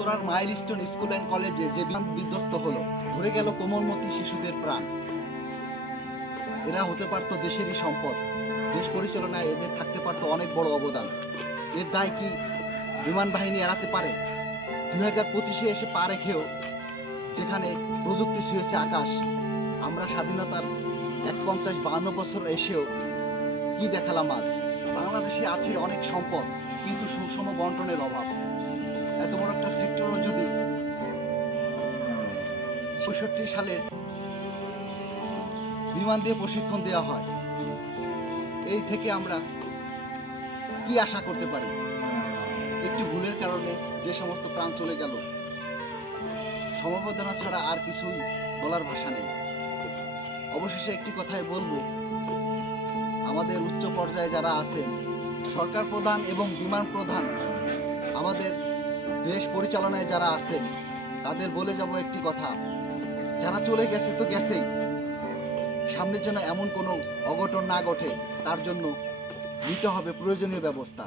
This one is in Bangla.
উত্তরার মাইলস্টোন স্কুল অ্যান্ড কলেজে যে বিমান বিধ্বস্ত হলো, ধরে গেল কোমলমতি শিশুদের প্রাণ। এরা হতে পারতো দেশেরই সম্পদ। দেশ পরিচালনায় এদের থাকতে পারতো অনেক বড় অবদান। এর দায় কি বিমান বাহিনী এড়াতে পারে? দুই হাজার পঁচিশে এসে পা রেখেও যেখানে প্রযুক্তি ছুঁয়েছে আকাশ, আমরা স্বাধীনতার এক পঞ্চাশ বাহান্ন বছর এসেও কি দেখালাম আজ? বাংলাদেশে আছে অনেক সম্পদ, কিন্তু সুষম বন্টনের অভাব। ছেষট্টি সালের বিমান দিয়ে প্রশিক্ষণ দেওয়া হয়। এই থেকে আমরা কি আশা করতে পারি? একটি ভুলের কারণে যে সমস্ত প্রাণ চলে গেল, সমবেদনা ছাড়া আর কিছুই বলার ভাষা নেই। অবশেষে একটি কথাই বলব, আমাদের উচ্চ পর্যায়ে যারা আছেন, সরকার প্রধান এবং বিমান প্রধান, আমাদের দেশ পরিচালনায় যারা আছেন, তাদের বলে যাব একটি কথা। যারা চলে গেছে তো গেছেই। সামনের জন্য এমন কোনো অঘটন না ঘটে, তার জন্য নিতে হবে প্রয়োজনীয় ব্যবস্থা।